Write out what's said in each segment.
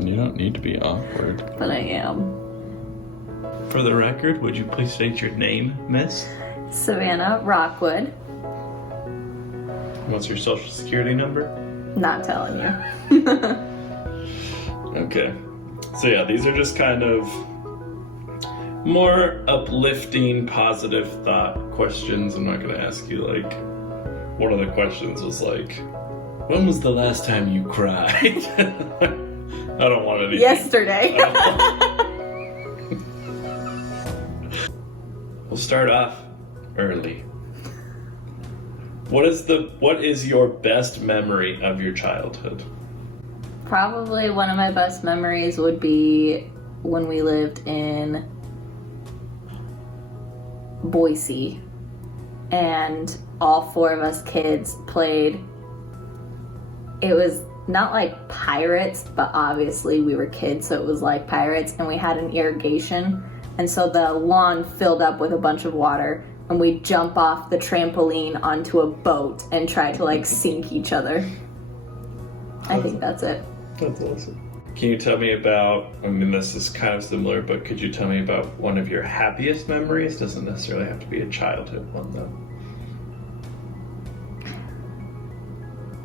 You don't need to be awkward. But I am. For the record, would you please state your name, miss? Savannah Rockwood. What's your social security number? Not telling you. Okay. So yeah, these are just kind of more uplifting, positive thought questions. I'm not going to ask you, like, one of the questions was like, when was the last time you cried? I don't want anything. Yesterday. We'll start off early. What is your best memory of your childhood? Probably one of my best memories would be when we lived in Boise and all four of us kids played. It was not like pirates, but obviously we were kids, so it was like pirates, and we had an irrigation, and so the lawn filled up with a bunch of water, and we'd jump off the trampoline onto a boat and try to like sink each other. I think that's it. That's awesome. Can you tell me about, I mean, this is kind of similar, but could you tell me about one of your happiest memories? Doesn't necessarily have to be a childhood one, though.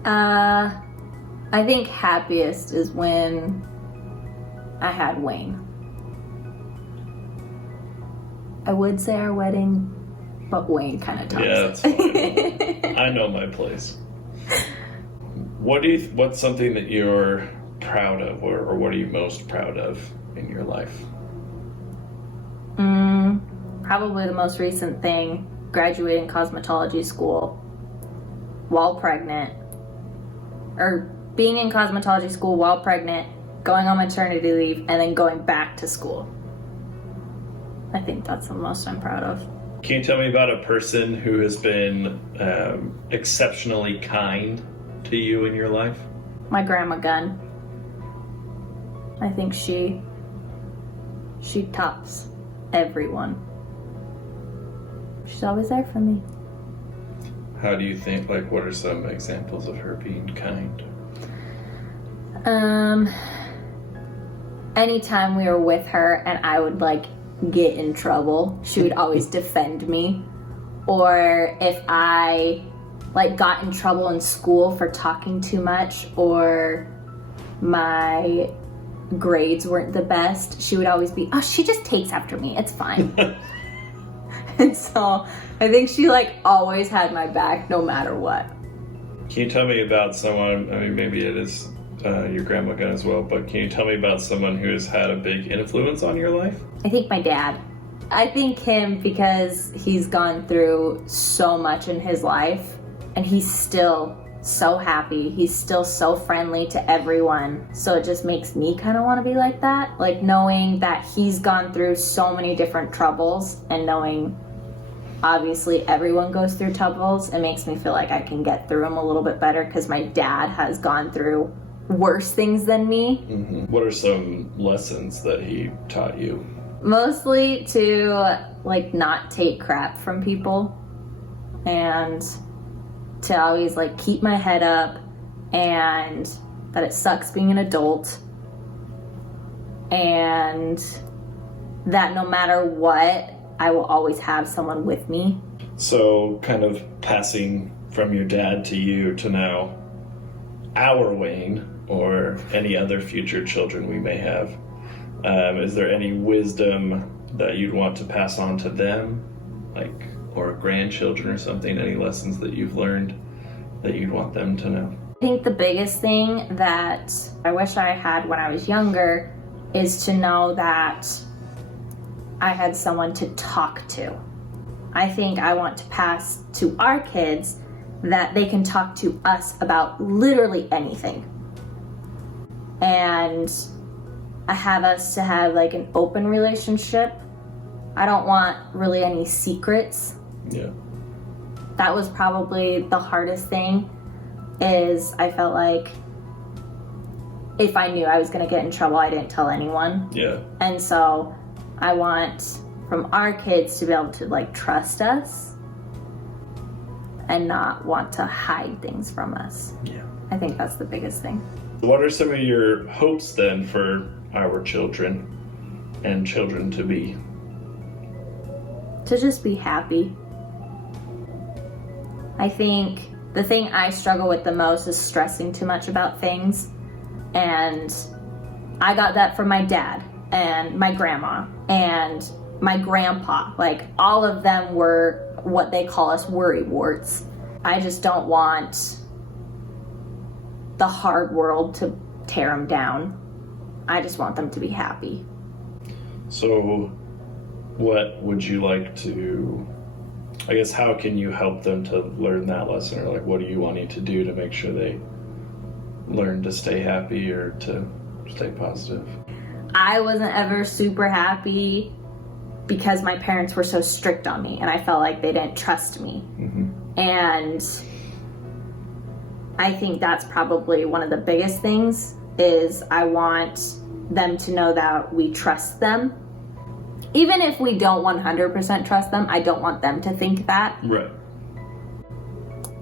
I think happiest is when I had Wayne. I would say our wedding, but Wayne kind of tops Yeah, that's fine. I know my place. What's something that you're proud of, or what are you most proud of in your life? Probably the most recent thing, graduating cosmetology school while pregnant, or being in cosmetology school while pregnant, going on maternity leave, and then going back to school. I think that's the most I'm proud of. Can you tell me about a person who has been exceptionally kind to you in your life? My grandma Gunn. I think she tops everyone. She's always there for me. How do you think, like, what are some examples of her being kind? Anytime we were with her and I would like get in trouble, she would always defend me. Or if I like got in trouble in school for talking too much, or my grades weren't the best, she would always be, oh, she just takes after me, it's fine. And so I think she like always had my back no matter what. Can you tell me about someone, I mean, maybe it is your grandma Gunn as well, but can you tell me about someone who has had a big influence on your life? I think my dad. I think him because he's gone through so much in his life and he's still so happy. He's still so friendly to everyone. So it just makes me kind of want to be like that. Like knowing that he's gone through so many different troubles and knowing obviously everyone goes through troubles, it makes me feel like I can get through them a little bit better because my dad has gone through worse things than me. Mm-hmm. What are some lessons that he taught you? Mostly to like not take crap from people and to always like keep my head up, and that it sucks being an adult, and that no matter what, I will always have someone with me. So kind of passing from your dad to you to now our Wayne or any other future children we may have. Is there any wisdom that you'd want to pass on to them, like, or grandchildren or something, any lessons that you've learned that you'd want them to know? I think the biggest thing that I wish I had when I was younger is to know that I had someone to talk to. I think I want to pass to our kids that they can talk to us about literally anything. And I have us to have like an open relationship. I don't want really any secrets. Yeah. That was probably the hardest thing, is I felt like if I knew I was going to get in trouble, I didn't tell anyone. Yeah. And so I want from our kids to be able to like trust us. and not want to hide things from us. Yeah. I think that's the biggest thing. What are some of your hopes then for our children and children to be? To just be happy. I think the thing I struggle with the most is stressing too much about things. And I got that from my dad and my grandma and my grandpa. Like, all of them were what they call us worry warts. I just don't want the hard world to tear them down. I just want them to be happy. So what would you like to, I guess, how can you help them to learn that lesson? Or like, what are you wanting to do to make sure they learn to stay happy or to stay positive? I wasn't ever super happy because my parents were so strict on me and I felt like they didn't trust me. Mm-hmm. And I think that's probably one of the biggest things is I want them to know that we trust them. Even if we don't 100% trust them, I don't want them to think that. Right.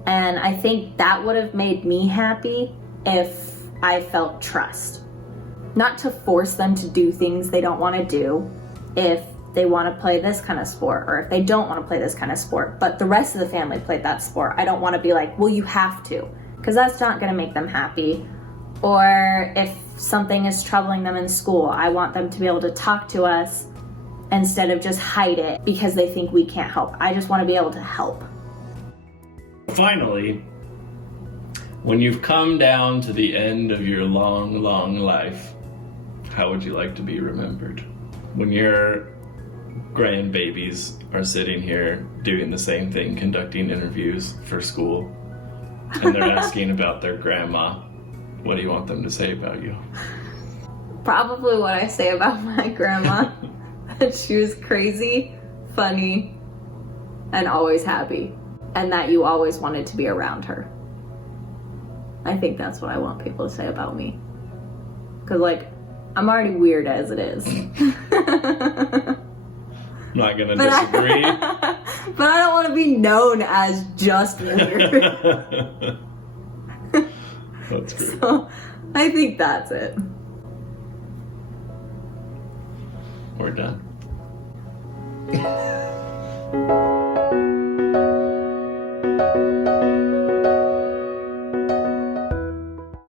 And I think that would have made me happy if I felt trust. Not to force them to do things they don't want to do if they want to play this kind of sport or if they don't want to play this kind of sport, but the rest of the family played that sport. I don't want to be like, well, you have to, because that's not going to make them happy. Or if something is troubling them in school, I want them to be able to talk to us instead of just hide it because they think we can't help. I just want to be able to help. Finally, when you've come down to the end of your long, long life, how would you like to be remembered? When your grandbabies are sitting here doing the same thing, conducting interviews for school, and they're asking about their grandma, what do you want them to say about you? Probably what I say about my grandma. That she was crazy, funny, and always happy. And that you always wanted to be around her. I think that's what I want people to say about me. Because, like, I'm already weird as it is. I'm not going to disagree. But I don't want to be known as just weird. That's great. So, I think that's it. We're done.